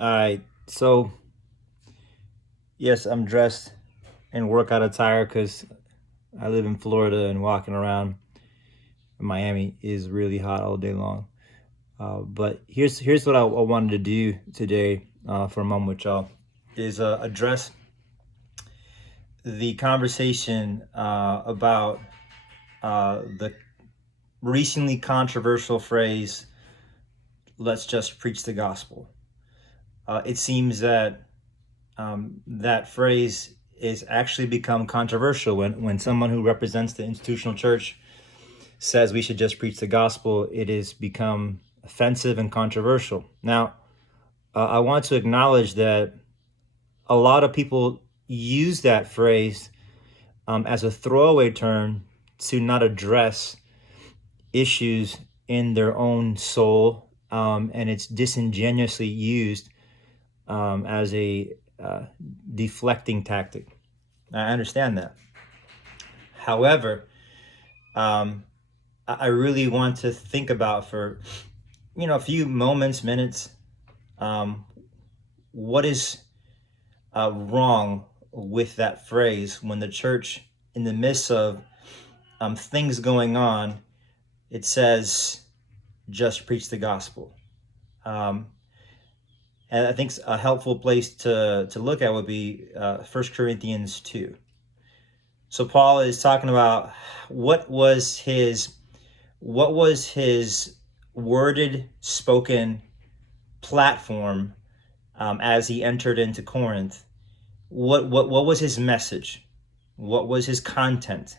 All right. So, yes, I'm dressed in workout attire because I live in Florida and walking around in Miami is really hot all day long. But here's what I wanted to do today for a moment with y'all is address the conversation about the recently controversial phrase, let's just preach the gospel. It seems that that phrase is actually become controversial when someone who represents the institutional church says we should just preach the gospel. It has become offensive and controversial. Now, I want to acknowledge that a lot of people use that phrase as a throwaway term to not address issues in their own soul, and it's disingenuously used as a deflecting tactic. I understand that. However, I really want to think about for a few moments, minutes, um, what is wrong with that phrase when the church, in the midst of things going on, it says just preach the gospel. Um, and I think a helpful place to look at would be 1 Corinthians 2. So Paul is talking about what was his worded, spoken platform as he entered into Corinth. What was his message? What was his content?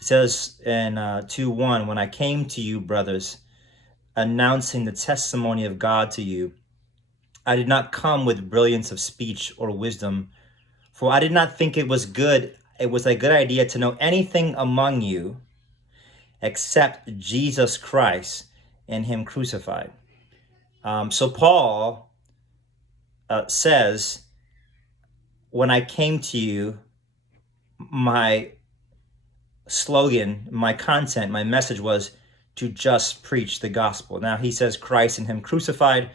It says in 2:1, when I came to you, brothers, announcing the testimony of God to you, I did not come with brilliance of speech or wisdom, for I did not think it was a good idea to know anything among you except Jesus Christ and him crucified. So Paul says, when I came to you, my slogan, my content, my message was to just preach the gospel. Now he says Christ and him crucified,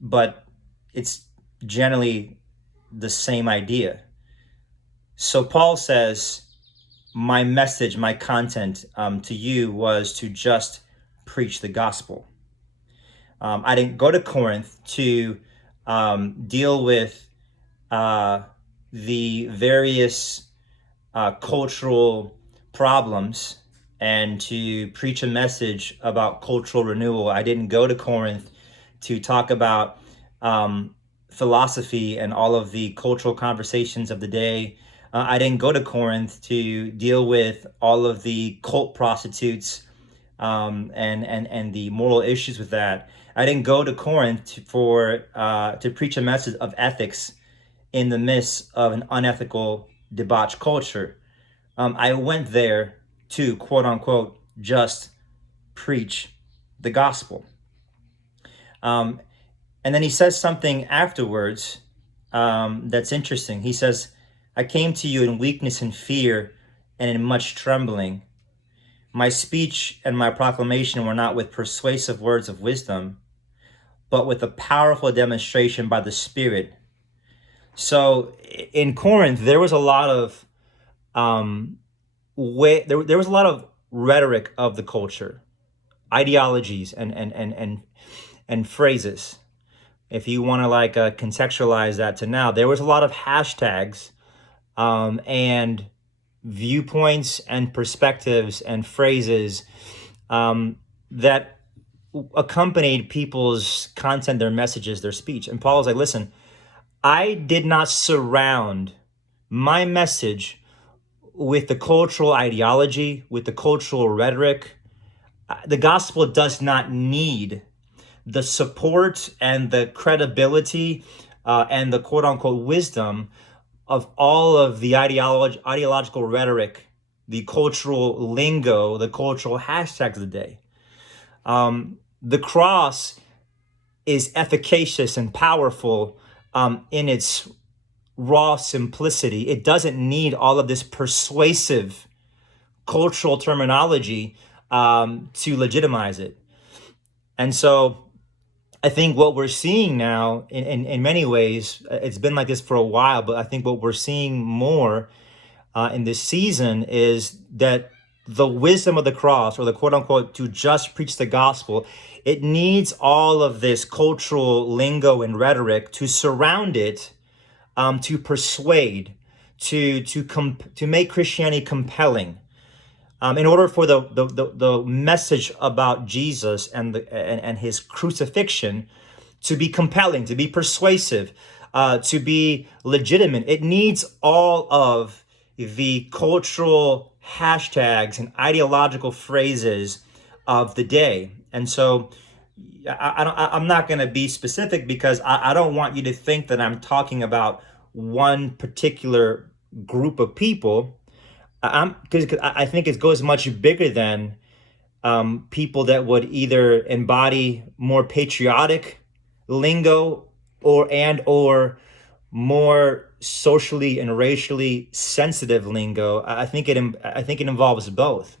but it's generally the same idea. So Paul says, my message, my content to you was to just preach the gospel. I didn't go to Corinth to deal with the various cultural problems and to preach a message about cultural renewal. I didn't go to Corinth to talk about philosophy and all of the cultural conversations of the day. I didn't go to Corinth to deal with all of the cult prostitutes and the moral issues with that. I didn't go to Corinth to preach a message of ethics in the midst of an unethical, debauched culture. I went there to, quote unquote, just preach the gospel. And then he says something afterwards that's interesting. He says, I came to you in weakness and fear and in much trembling. My speech and my proclamation were not with persuasive words of wisdom, but with a powerful demonstration by the Spirit. So in Corinth, there was a lot of there was a lot of rhetoric of the culture, ideologies and phrases. If you want to contextualize that to now, there was a lot of hashtags and viewpoints and perspectives and phrases that accompanied people's content, their messages, their speech. And Paul was like, listen, I did not surround my message with the cultural ideology, with the cultural rhetoric. The gospel does not need the support and the credibility and the quote unquote wisdom of all of the ideological rhetoric, the cultural lingo, the cultural hashtags of the day. The cross is efficacious and powerful in its raw simplicity. It doesn't need all of this persuasive cultural terminology to legitimize it. And so I think what we're seeing now, in many ways, it's been like this for a while, but I think what we're seeing more in this season is that the wisdom of the cross, or the quote unquote, to just preach the gospel, it needs all of this cultural lingo and rhetoric to surround it, to persuade, to make Christianity compelling. In order for the message about Jesus and his crucifixion to be compelling, to be persuasive, to be legitimate, it needs all of the cultural hashtags and ideological phrases of the day. And so I'm not going to be specific because I don't want you to think that I'm talking about one particular group of people. I'm because I think it goes much bigger than people that would either embody more patriotic lingo or more socially and racially sensitive lingo. I think it involves both.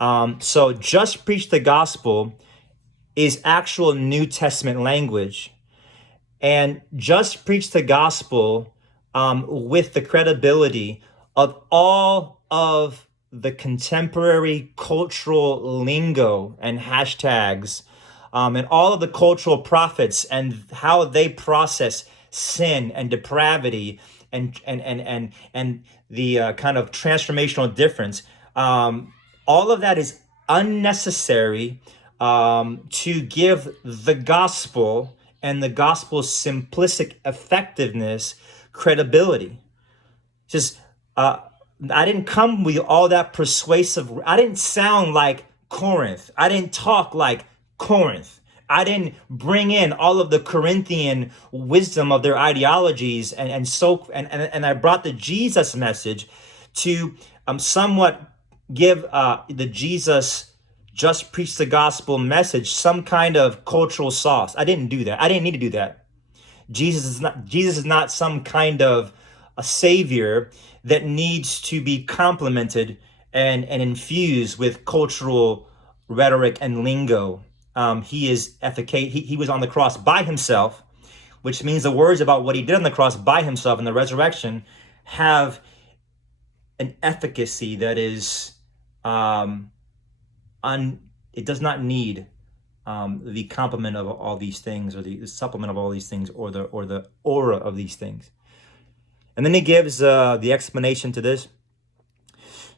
So just preach the gospel is actual New Testament language, and just preach the gospel with the credibility of all of the contemporary cultural lingo and hashtags, and all of the cultural prophets and how they process sin and depravity and the kind of transformational difference. All of that is unnecessary to give the gospel and the gospel's simplistic effectiveness credibility. Just I didn't come with all that persuasive. I didn't sound like Corinth. I didn't talk like Corinth. I didn't bring in all of the Corinthian wisdom of their ideologies and I brought the Jesus message to somewhat give the Jesus just preach the gospel message some kind of cultural sauce. I didn't do that. I didn't need to do that. Jesus is not some kind of a savior that needs to be complemented and infused with cultural rhetoric and lingo. He is efficacious. He was on the cross by himself, which means the words about what he did on the cross by himself in the resurrection have an efficacy that is it does not need the complement of all these things, or the supplement of all these things, or the aura of these things. And then he gives the explanation to this: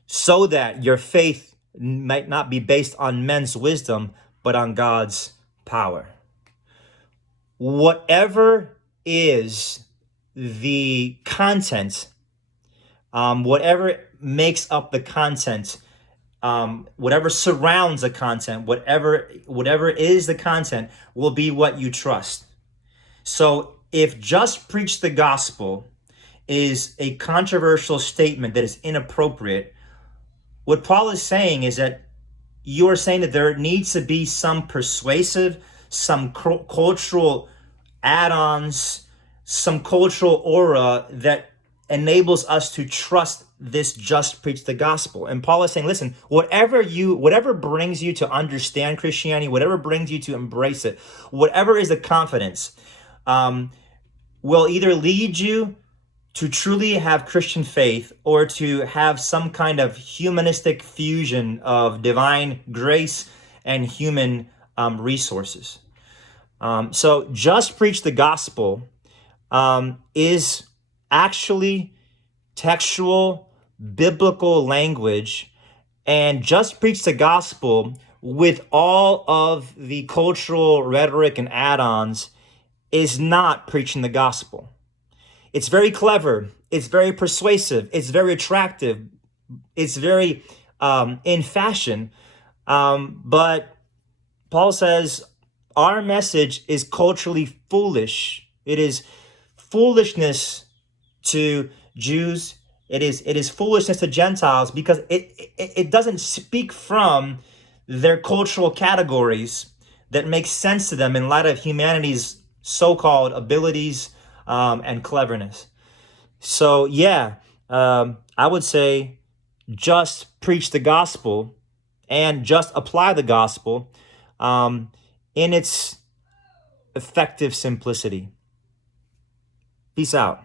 so that your faith might not be based on men's wisdom, but on God's power. Whatever is the content, whatever makes up the content, whatever surrounds the content, whatever is the content, will be what you trust. So if just preach the gospel is a controversial statement that is inappropriate, what Paul is saying is that you are saying that there needs to be some persuasive, some cultural add-ons, some cultural aura that enables us to trust this just preach the gospel. And Paul is saying, listen, whatever brings you to understand Christianity, whatever brings you to embrace it, whatever is the confidence, will either lead you to truly have Christian faith or to have some kind of humanistic fusion of divine grace and human resources. So just preach the gospel is actually textual, biblical language, and just preach the gospel with all of the cultural rhetoric and add-ons is not preaching the gospel. It's very clever, it's very persuasive, it's very attractive, it's very in fashion, but Paul says our message is culturally foolish. It is foolishness to Jews. It is foolishness to Gentiles because it doesn't speak from their cultural categories that make sense to them in light of humanity's so-called abilities and cleverness. So yeah, I would say just preach the gospel and just apply the gospel in its effective simplicity. Peace out.